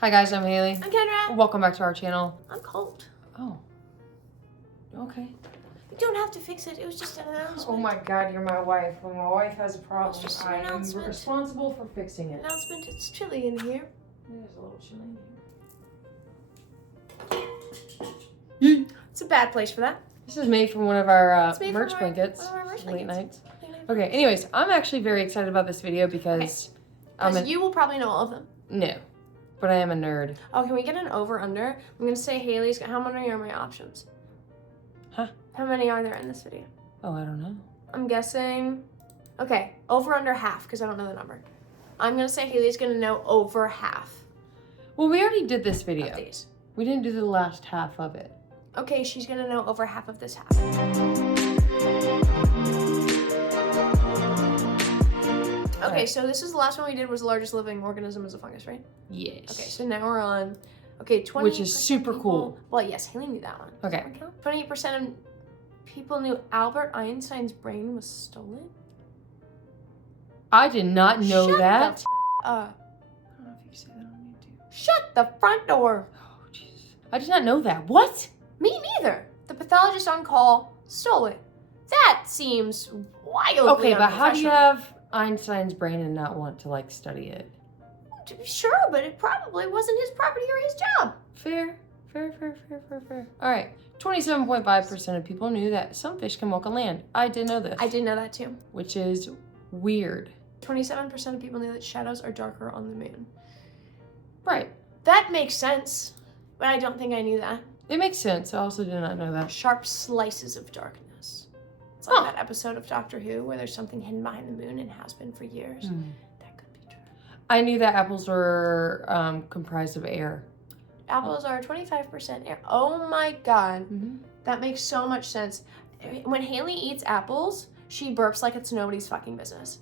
Hi guys, I'm Haley. I'm Kendra. Welcome back to our channel. I'm cold. Oh. Okay. You don't have to fix it. It was just an announcement. Oh my god, you're my wife. When my wife has a problem, It's just an I am announcement. responsible for fixing it. Announcement. It's chilly in here. It is a little chilly in here. It's a bad place for that. This is made from one of our It's made merch from blankets. one of our merch Late blankets. nights. Okay, anyways, I'm actually very excited about this video because You will probably know all of them. No. But I am a nerd. Oh, can we get an over/under? I'm gonna say Haley's. How many are my options? Huh? How many are there in this video? Oh, I don't know. I'm guessing. Okay, over/under half because I don't know the number. I'm gonna say Haley's gonna know over half. Well, we already did this Of video. these. We didn't do the last half of it. Okay, she's gonna know over half of this half. Okay, so this is the last one we did. Was the largest living organism is a fungus, right? Yes. Okay, so now we're on. Okay, 20. Which is super cool. Well, yes, Haley knew that one. Okay. 28% of people knew Albert Einstein's brain was stolen. I did not know Shut that. the I don't know if you say that on YouTube. Shut the front door. Oh, Jesus. I did not know that. What? Me neither. The pathologist on call stole it. That seems wildly Okay, but how do you unprofessional. have Einstein's brain and not want to, like, study it? Sure, but it probably wasn't his property or his job. Fair. All right. 27.5% of people knew that some fish can walk on land. I did know this. I did know that too. Which is weird. 27% of people knew that shadows are darker on the moon. Right. That makes sense, but I don't think I knew that. It makes sense. I also did not know that. Sharp slices of darkness. It's like that episode of Doctor Who where there's something hidden behind the moon and has been for years. That could be true. I knew that apples were comprised of air. Apples are 25% air. Oh my god. Mm-hmm. That makes so much sense. When Haley eats apples, she burps like it's nobody's fucking business.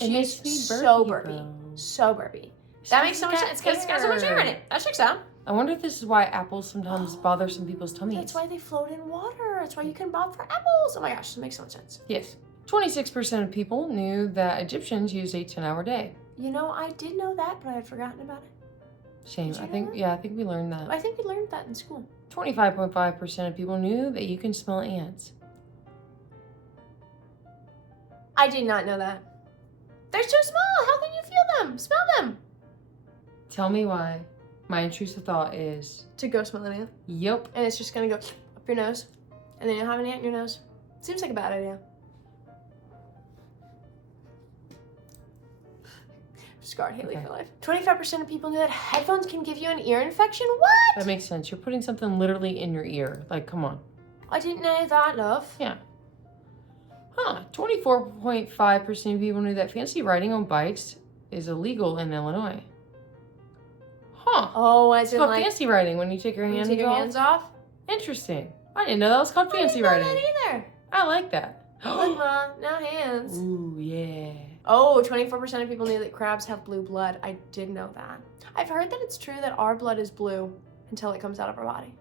It makes She's me so burpy, burpy. though. So burpy. That makes so much sense because it's got so much air in it. That checks out. I wonder if this is why apples sometimes bother some people's tummies. That's why they float in water. That's why you can bob for apples. Oh my gosh, that makes so much sense. Yes. 26% of people knew that Egyptians used a 10-hour day. You know, I did know that, but I had forgotten about it. Shame. Did you I know think, that? yeah, I think we learned that. I think we learned that in school. 25.5% of people knew that you can smell ants. I did not know that. They're so small. How can you feel them? Smell them. Tell me why. My intrusive thought is, To go smell an ant. yep. And it's just going to go up your nose. And then you'll have an ant in your nose. Seems like a bad idea. Scarred Haley for life. 25% of people knew that headphones can give you an ear infection. What? That makes sense. You're putting something literally in your ear. Like, come on. I didn't know that, love. Yeah. Huh. 24.5% of people knew that fancy riding on bikes is illegal in Illinois. Huh. Oh, as It's in called like fancy riding when you take your when you hands take your off. hands off. Interesting. I didn't know that was called fancy I didn't riding. know that either. I like that. Look, Ma, no hands. Ooh, yeah. Oh, 24% of people knew that crabs have blue blood. I did know that. I've heard that it's true that our blood is blue until it comes out of our body.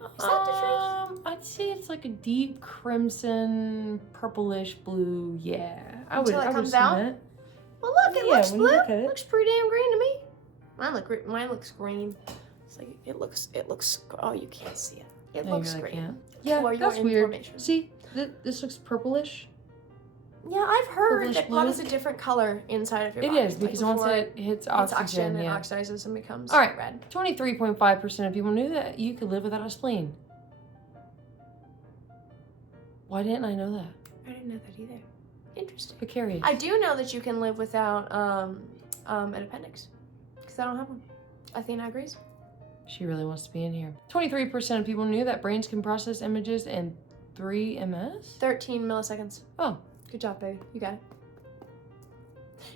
Is that the truth? I'd say it's like a deep crimson, purplish blue. Yeah, Until it comes out? That. Well, look, it Yeah, looks when you blue. look at it. Looks pretty damn green to me. Mine looks green. It's like it looks. Oh, you can't see it. It No, you looks really green. can't. Yeah, For your that's weird. information. See, this looks purplish. Yeah, I've heard Purplish that blood blue? is a different color inside of your It body. is because once before it hits it's oxygen, and yeah. oxidizes and becomes All right. red. 23.5% of people knew that you could live without a spleen. Why didn't I know that? I didn't know that either. Interesting. Precarious. I do know that you can live without an appendix because I don't have one. Athena agrees. She really wants to be in here. 23% of people knew that brains can process images in 3 ms. 13 milliseconds. Oh. Good job, baby. You got it.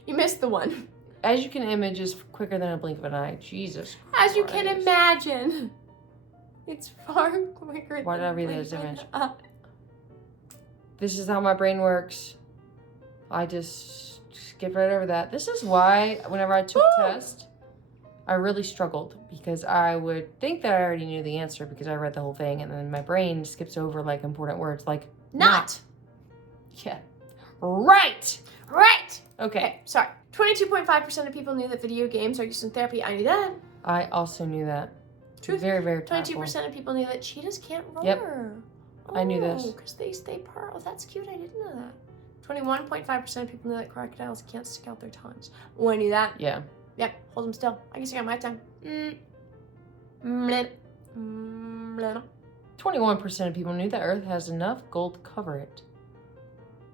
You missed the one. As you can image is quicker than a blink of an eye. Jesus As you can Christ. imagine. It's far quicker. Why did I read that than as image? uh, This is how my brain works. I just skipped right over that. This is why whenever I took tests, I really struggled because I would think that I already knew the answer because I read the whole thing and then my brain skips over like important words like Not. Yeah. Right. Right. Okay. Sorry. 22.5% of people knew that video games are used in therapy. I knew that. I also knew that. Truth. Very, very 22% of people knew that cheetahs can't roar. Yep. I knew this. Because they stay purr. Oh, that's cute. I didn't know that. 21.5% of people knew that crocodiles can't stick out their tongues. Oh, I knew that. Yeah. Yep. Hold them still. I guess I got my tongue. 21% of people knew that Earth has enough gold to cover it.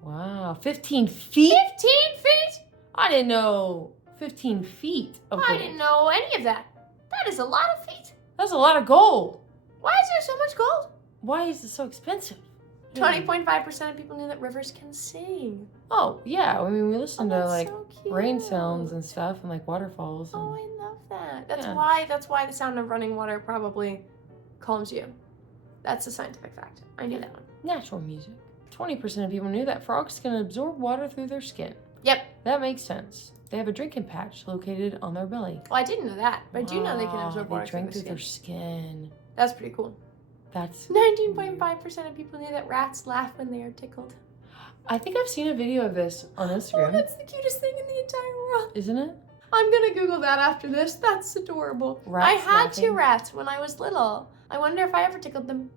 Wow. 15 feet? 15 feet? I didn't know 15 feet of gold. I didn't know any of that. That is a lot of feet. That's a lot of gold. Why is there so much gold? Why is it so expensive? 20.5% of people knew that rivers can sing. Oh, yeah. I mean, we listen to that's like so cute. rain sounds and stuff and like waterfalls. And... Oh, I love that. That's Yeah. why the sound of running water probably calms you. That's a scientific fact. I knew that one. Natural music. 20% of people knew that frogs can absorb water through their skin. Yep. That makes sense. They have a drinking patch located on their belly. Well, I didn't know that, but I do know they can absorb water They drink through through their their skin. skin. That's pretty cool. That's 19.5% of people knew that rats laugh when they are tickled. I think I've seen a video of this on Instagram. Oh, that's the cutest thing in the entire world. Isn't it? I'm gonna Google that after this. That's adorable. Rats I had laughing. 2 rats when I was little. I wonder if I ever tickled them.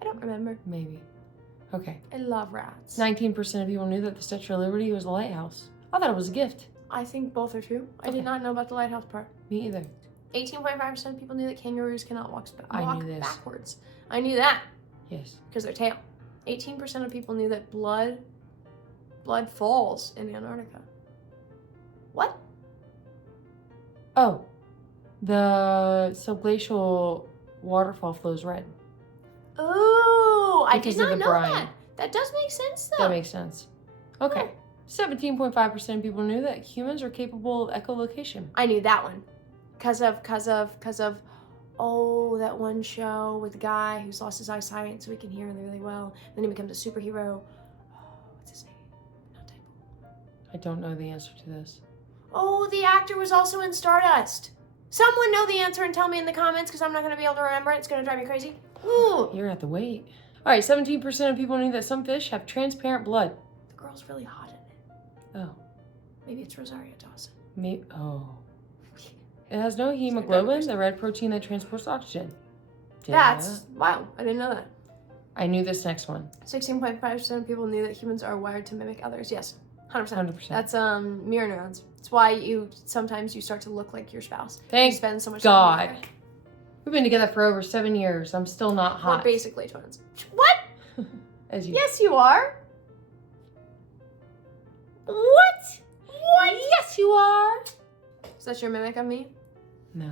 I don't remember. Maybe. Okay. I love rats. 19% of people knew that the Statue of Liberty was a lighthouse. I thought it was a gift. I think both are true. I Okay. did not know about the lighthouse part. Me either. 18.5% of people knew that kangaroos cannot walk I knew this. backwards. I knew that Yes. because their tail. 18% of people knew that blood falls in Antarctica. What? Oh. The subglacial waterfall flows red. Oh, I did Because of not the know brine. that. That does make sense though. That makes sense. Okay. 17.5% of people knew that humans are capable of echolocation. I knew that one. Cause of that one show with the guy who's lost his eyesight so he can hear really well. Then he becomes a superhero. Oh, what's his name? Not Deadpool. I don't know the answer to this. Oh, the actor was also in Stardust. Someone know the answer and tell me in the comments because I'm not going to be able to remember it. It's going to drive me crazy. Ooh. You're at the wait. All right, 17% of people knew that some fish have transparent blood. The girl's really hot in it. Oh. Maybe it's Rosario Dawson. Oh. It has no hemoglobin, the red protein that transports oxygen. Didn't know That's, that. wow, I didn't know that. I knew this next one. 16.5% of people knew that humans are wired to mimic others. Yes, 100%. 100%. That's mirror neurons. That's why sometimes you start to look like your spouse. Thank you spend so much God. time together. We've been together for over 7 years. I'm still not We're hot. basically twins. What? As you. Yes, you are. What? Yes, you are. Is that your mimic of me? No.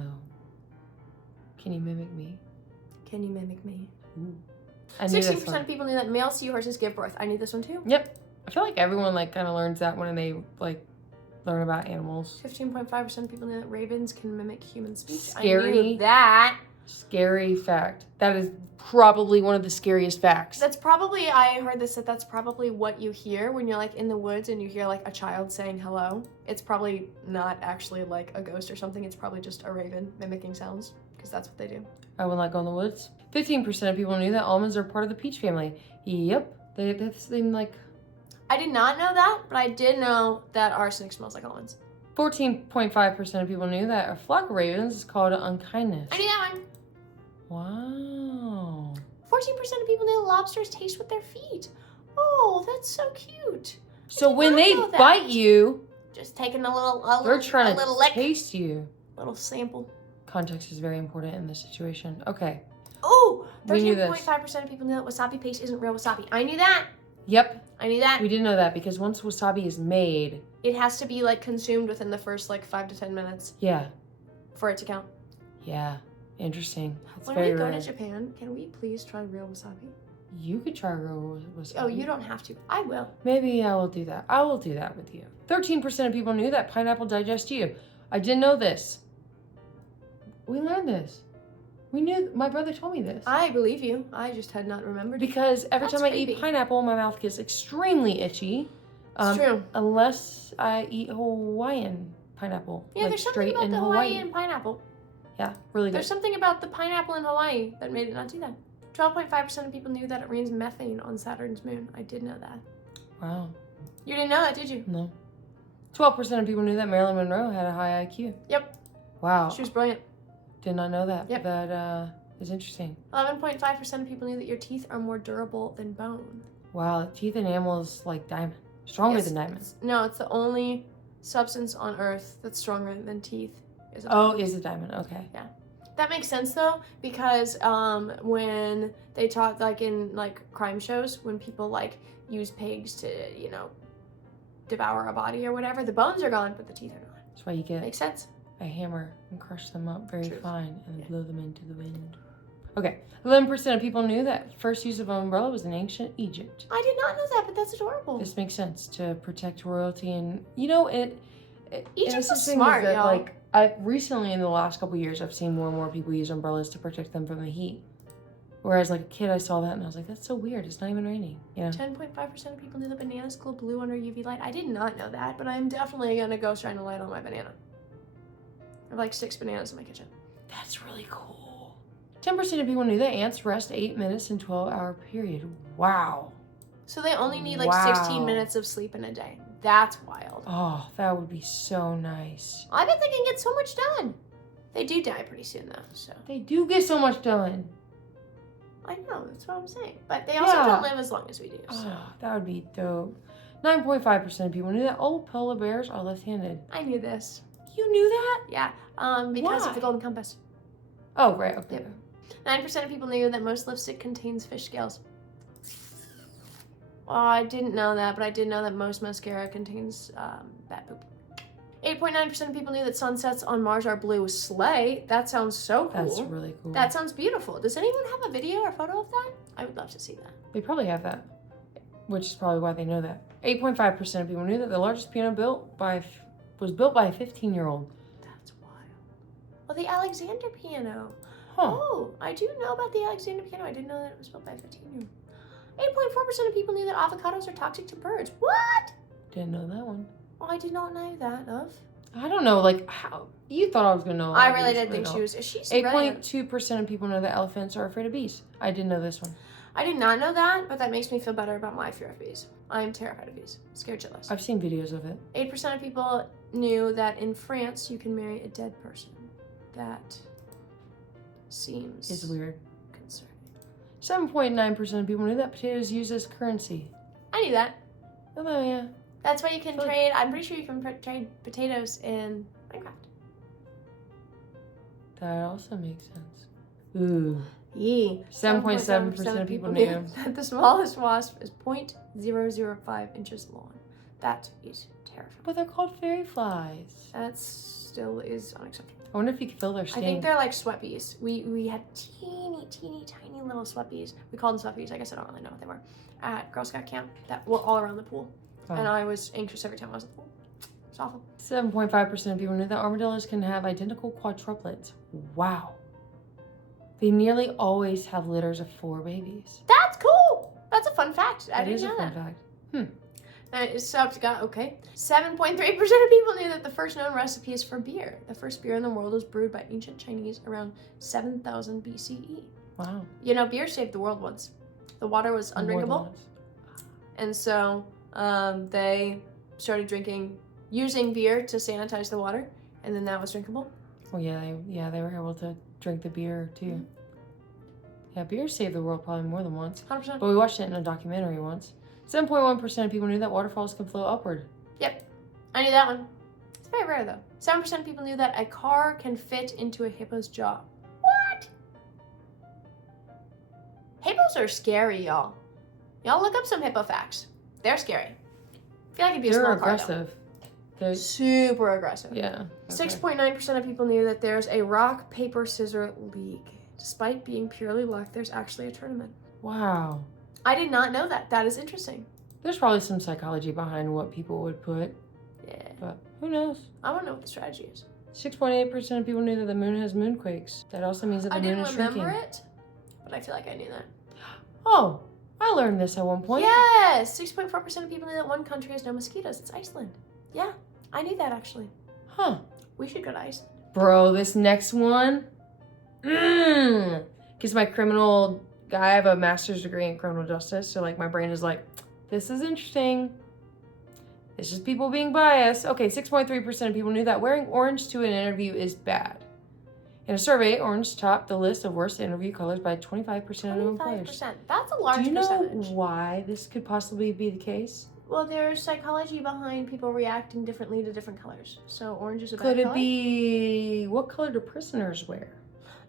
Can you mimic me? Can you mimic me? Ooh. I knew this 16% one. of people knew that male seahorses give birth. I knew this one too. Yep. I feel like everyone like kind of learns that when they like learn about animals. 15.5% of people knew that ravens can mimic human speech. Scary. I knew that. Scary fact. That is probably one of the scariest facts. That's probably, I heard this, that's probably what you hear when you're like in the woods and you hear like a child saying hello. It's probably not actually like a ghost or something. It's probably just a raven mimicking sounds because that's what they do. I would not go in the woods. 15% of people knew that almonds are part of the peach family. Yep. They seem like... I did not know that, but I did know that arsenic smells like almonds. 14.5% of people knew that a flock of ravens is called unkindness. I knew that one. Wow. 14% of people knew that lobsters taste with their feet. Oh, that's so cute. So when they know that. bite you, Just taking a little they're trying little to lick, taste you. little sample. Context is very important in this situation. Okay. Oh, We knew this. 13.5% of people knew that wasabi paste isn't real wasabi. I knew that. Yep. I knew that. We didn't know that because once wasabi is made, It has to be like consumed within the first like 5 to 10 minutes yeah. for it to count. Yeah. Interesting. It's When very we go rare. to Japan, can we please try real wasabi? You could try real wasabi. Oh, you don't have to. I will. Maybe I will do that. I will do that with you. 13% of people knew that pineapple digests you. I didn't know this. We learned this. We knew, my brother told me this. I believe you. I just had not remembered. Because every That's time I creepy. eat pineapple, my mouth gets extremely itchy. It's true. Unless I eat Hawaiian pineapple. Yeah, like there's something straight about in the Hawaii. Hawaiian pineapple. Yeah, really good. There's something about the pineapple in Hawaii that made it not do that. 12.5% of people knew that it rains methane on Saturn's moon. I did know that. Wow. You didn't know that, did you? No. 12% of people knew that Marilyn Monroe had a high IQ. Yep. Wow. She was brilliant. Did not know that. Yep. That is interesting. 11.5% of people knew that your teeth are more durable than bone. Wow, teeth enamel is like diamond. Stronger than diamond. No, it's the only substance on Earth that's stronger than teeth. Is a diamond. Okay. Yeah. That makes sense though, because when they talk like in like crime shows, when people like use pigs to, you know, devour a body or whatever, the bones are gone, but the teeth are not. That's why you get Makes sense. a hammer and crush them up very Truth. fine and Yeah. blow them into the wind. Okay, 11% of people knew that first use of an umbrella was in ancient Egypt. I did not know that, but that's adorable. This makes sense to protect royalty, and you know Egypt was smart, y'all. Like I recently in the last couple years, I've seen more and more people use umbrellas to protect them from the heat. Whereas like a kid, I saw that and I was like, that's so weird. It's not even raining. You know. 10.5% of people knew that bananas glow blue under UV light. I did not know that, but I'm definitely gonna go shine a light on my banana. I have like 6 bananas in my kitchen. That's really cool. 10% of people knew that ants rest 8 minutes in 12-hour period. Wow. So they only need like 16 minutes of sleep in a day. That's wild. Oh, that would be so nice. I bet they can get so much done. They do die pretty soon though, so. They do get so much done. I know, that's what I'm saying. But they also don't live as long as we do, so. Oh, that would be dope. 9.5% of people knew that old polar bears are left-handed. I knew this. You knew that? Yeah, because of the Why? golden compass. Oh, right, okay. Yep. 9% of people knew that most lipstick contains fish scales. Oh, I didn't know that, but I did know that most mascara contains bat poop. 8.9% of people knew that sunsets on Mars are blue. Slay. That sounds so cool. That's really cool. That sounds beautiful. Does anyone have a video or photo of that? I would love to see that. They probably have that, which is probably why they know that. 8.5% of people knew that the largest piano was built by a 15-year-old. That's wild. Well, the Alexander piano. Huh. Oh, I do know about the Alexander piano. I didn't know that it was built by a 15-year-old. 8.4% of people knew that avocados are toxic to birds. What? Didn't know that one. Oh, I did not know that, Of. I don't know, like, how you thought I was gonna know. I really didn't think she was. She's 8.2% of people know that elephants are afraid of bees. I didn't know this one. I did not know that, but that makes me feel better about my fear of bees. I'm terrified of bees. Scared shitless. I've seen videos of it. 8% of people knew that in France you can marry a dead person. That seems It's weird. concerning. 7.9% of people knew that potatoes used as currency. I knew that. Oh, yeah. That's why you can trade. I'm pretty sure you can trade potatoes in Minecraft. That also makes sense. Ooh. Yee. 7.7% of people knew that the smallest wasp is 0.005 inches long. That is terrifying. But they're called fairy flies. That still is unacceptable. I wonder if you could fill their sting. I think they're like sweat bees. We had teeny, tiny little sweat bees. We called them sweat bees. I guess I don't really know what they were. At Girl Scout camp that were all around the pool. Oh. And I was anxious every time I was at the pool. It's awful. 7.5% of people knew that armadillos can have identical quadruplets. Wow. They nearly always have litters of 4 babies. That's cool. That's a fun fact. I didn't know that is a fun fact. It sucked. Okay. 7.3% of people knew that the first known recipe is for beer. The first beer in the world was brewed by ancient Chinese around 7000 BCE. Wow. You know, beer saved the world once. The water was undrinkable. And so they started using beer to sanitize the water. And then that was drinkable. Well, yeah, they were able to drink the beer too. Mm-hmm. Yeah, beer saved the world probably more than once. 100%. But we watched it in a documentary once. 7.1% of people knew that waterfalls can flow upward. Yep, I knew that one. It's very rare though. 7% of people knew that a car can fit into a hippo's jaw. What? Hippos are scary, y'all. Y'all look up some hippo facts. They're scary. I feel like it'd be a small car though. They're aggressive. Super aggressive. Yeah. 6.9% of people knew that there's a rock, paper, scissor league. Despite being purely luck, there's actually a tournament. Wow. I did not know that. That is interesting. There's probably some psychology behind what people would put. Yeah. But who knows? I want to know what the strategy is. 6.8% of people knew that the moon has moonquakes. That also means that the moon is shrinking. I didn't remember it, but I feel like I knew that. Oh, I learned this at one point. Yes! 6.4% of people knew that one country has no mosquitoes. It's Iceland. Yeah, I knew that actually. Huh. We should go to Iceland. Bro, this next one. Because my criminal guy, I have a master's degree in criminal justice. So like my brain is like, this is interesting. It's just people being biased. Okay, 6.3% of people knew that wearing orange to an interview is bad. In a survey, orange topped the list of worst interview colors by 25% of employers. 25%. That's a large Do you know percentage. why this could possibly be the case? Well, there's psychology behind people reacting differently to different colors. So orange is a bad Could it color? be, what color do prisoners wear?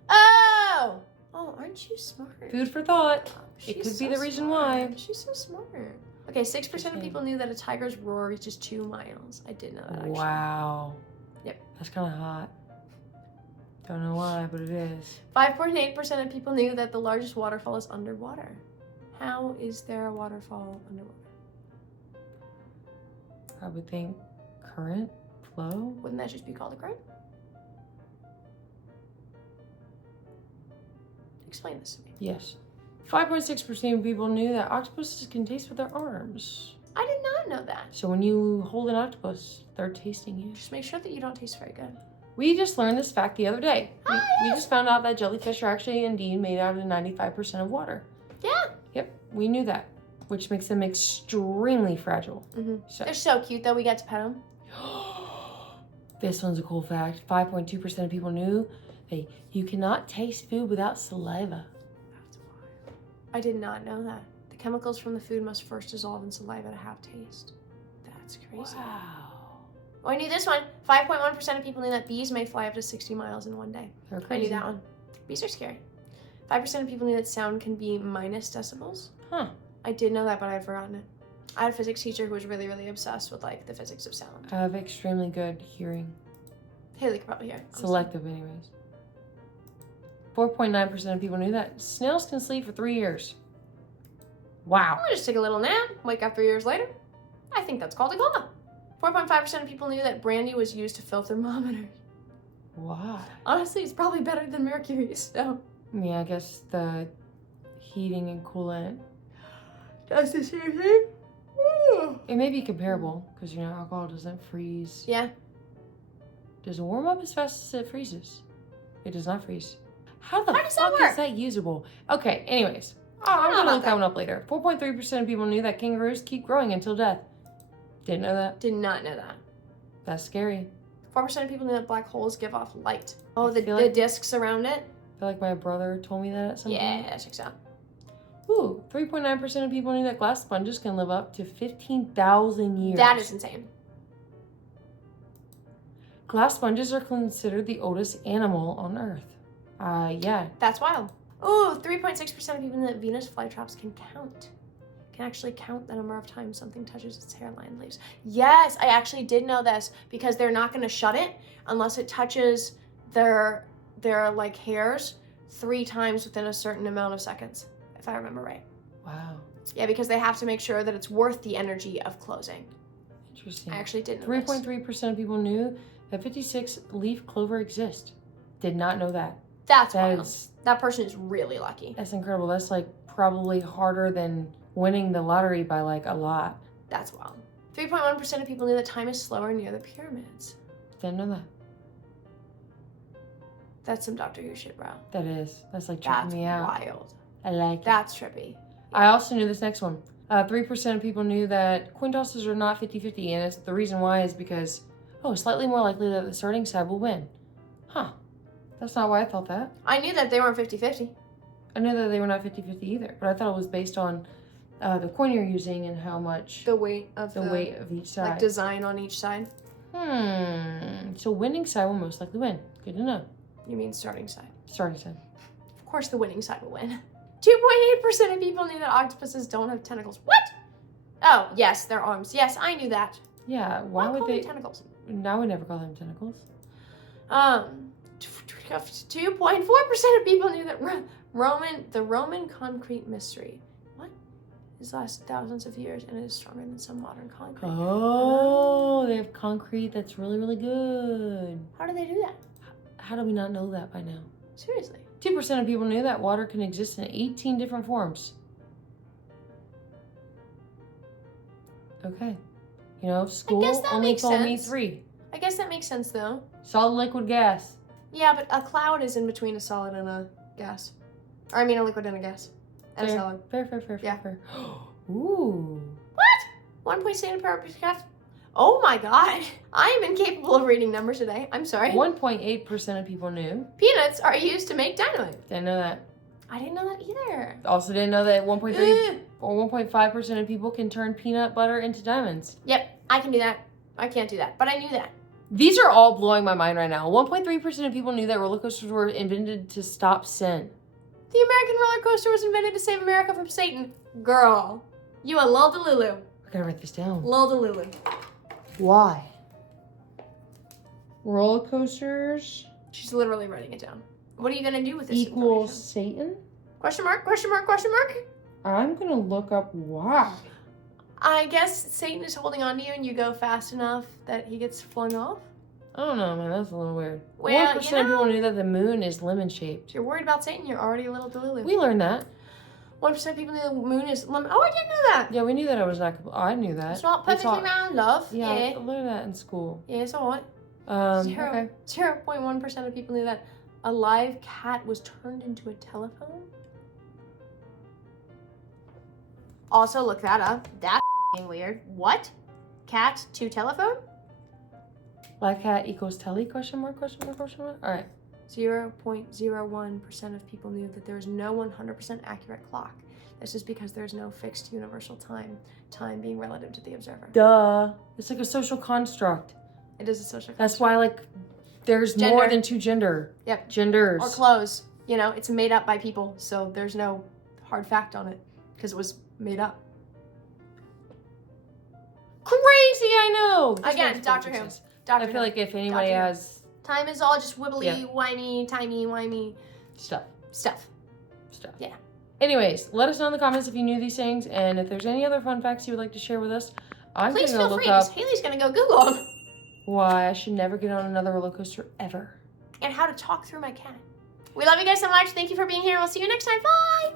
Oh! Oh, aren't you smart? Food for thought. She's It could be so the reason smart. why. She's so smart. Okay, 6% of people knew that a tiger's roar reaches 2 miles. I did know that, actually. Wow. Yep. That's kind of hot. Don't know why, but it is. 5.8% of people knew that the largest waterfall is underwater. How is there a waterfall underwater? I would think current, flow. Wouldn't that just be called a current? Explain this to me. Yes. 5.6% of people knew that octopuses can taste with their arms. I did not know that. So when you hold an octopus, they're tasting you. Just make sure that you don't taste very good. We just learned this fact the other day. We Yes. just found out that jellyfish are actually indeed made out of 95% of water. Yeah. Yep, we knew that, which makes them extremely fragile. So. They're so cute though. We get to pet them. This one's a cool fact. 5.2% of people knew that you cannot taste food without saliva. That's wild. I did not know that. The chemicals from the food must first dissolve in saliva to have taste. That's crazy. Wow. Oh, I knew this one. 5.1% of people knew that bees may fly up to 60 miles in one day. They're I crazy. knew that one. Bees are scary. 5% of people knew that sound can be minus decibels. Huh. I did know that, but I had forgotten it. I had a physics teacher who was really, really obsessed with like the physics of sound. I have extremely good hearing. Hailee could probably hear. Honestly. Selective, anyways. 4.9% of people knew that snails can sleep for 3 years. Wow. I'm gonna just take a little nap, wake up 3 years later. I think that's called a coma. 4.5% of people knew that brandy was used to fill thermometers. Why? Honestly, it's probably better than mercury, so. Yeah, I guess the heating and coolant. That's the same thing? It may be comparable, because, you know, alcohol doesn't freeze. Yeah. Does it warm up as fast as it freezes? It does not freeze. How the How does that fuck work? is that usable? Okay, anyways. I I'm don't know gonna look about that one up later. 4.3% of people knew that kangaroos keep growing until death. Didn't know that. Did not know that. That's scary. 4% of people knew that black holes give off light. Oh, the feel like- discs around it? I feel like my brother told me that at some Yeah, point. I think so. Ooh, 3.9% of people knew that glass sponges can live up to 15,000 years. That is insane. Glass sponges are considered the oldest animal on Earth. Yeah. That's wild. Ooh, 3.6% of people knew that Venus flytraps can count. Can actually count the number of times something touches its hairline and leaves. Yes, I actually did know this because they're not going to shut it unless it touches their like hairs 3 times within a certain amount of seconds, if I remember right. Wow. Yeah, because they have to make sure that it's worth the energy of closing. Interesting. I actually did know 3.3% of people knew that 56 leaf clover exist. Did not know that. That's wild. That's That person is really lucky. That's incredible. That's like probably harder than winning the lottery by like a lot. That's wild. 3.1% of people knew that time is slower near the pyramids. Didn't know that. That's some Doctor Who shit, bro. That is. That's like tripping That's me out. wild. I like it. That's trippy. I also knew this next one. 3% of people knew that coin tosses are not 50-50, and it's, the reason why is because, slightly more likely that the starting side will win. Huh. That's not why I thought that. I knew that they weren't 50-50. I knew that they were not 50-50 either, but I thought it was based on the coin you're using and how much The weight of the weight of each side. like design on each side. So winning side will most likely win. Good to know. You mean starting side? Starting side. Of course, the winning side will win. 2.8% of people knew that octopuses don't have tentacles. What? Oh, yes, their arms. Yes, I knew that. Yeah, why would call they? them tentacles? Now we never call them tentacles. 2.4% of people knew that the Roman concrete mystery. What? Has lasted thousands of years and is stronger than some modern concrete. Oh, they have concrete that's really, really good. How do they do that? How do we not know that by now? Seriously. 2% of people knew that water can exist in 18 different forms. Okay. You know, school guess that only makes told me sense. 3. I guess that makes sense though. Solid, liquid, gas. Yeah, but a cloud is in between a solid and a gas. Or I mean a liquid and a gas. And a solid. Fair. Yeah. Ooh. What? 1.7%. Oh my god. I am incapable of reading numbers today. I'm sorry. 1.8% of people knew. Peanuts are used to make dynamite. Didn't know that. I didn't know that either. Also didn't know that 1.3 or 1.5% of people can turn peanut butter into diamonds. Yep, I can do that. I can't do that, but I knew that. These are all blowing my mind right now. 1.3% of people knew that roller coasters were invented to stop sin. The American roller coaster was invented to save America from Satan. Girl, you a lol delulu. I gotta write this down. Lol delulu. Why? Roller coasters She's literally writing it down. What are you gonna do with this equals information? Satan? Question mark, question mark, question mark? I'm gonna look up why. I guess Satan is holding on to you and you go fast enough that he gets flung off? I don't know, man. That's a little weird. Well, 1% you of people know- knew that the moon is lemon-shaped. If you're worried about Satan, you're already a little delulu. We learned that. 1% of people knew the moon is lemon. Oh, I didn't know that. Yeah, we knew that it was not. I knew that. It's not We perfectly taught- round, love. Yeah, I Yeah. learned that in school. Yeah, it's alright. Okay. 0.1% of people knew that a live cat was turned into a telephone. Also, look that up. That's weird. What? Cat to telephone? Live cat equals telly? Question mark? Question mark? Question mark? All right. 0.01% of people knew that there is no 100% accurate clock. This is because there's no fixed universal time, time being relative to the observer. Duh. It's like a social construct. It is a social That's why, like, there's Gender. more than two Yep. genders. Or clothes. You know, it's made up by people, so there's no hard fact on it because it was made up. Crazy, I know. This Again, makes Doctor perfect Who. sense. Doctor I feel Who. like if anybody Doctor Who. has Time is all just wibbly, Yeah. whiny, timey, wimey stuff. stuff. Yeah. Anyways, let us know in the comments if you knew these things, and if there's any other fun facts you would like to share with us. I'm Please gonna feel look free, up because Haley's gonna go Google them. why I should never get on another roller coaster ever. And how to talk through my cat. We love you guys so much. Thank you for being here. We'll see you next time. Bye!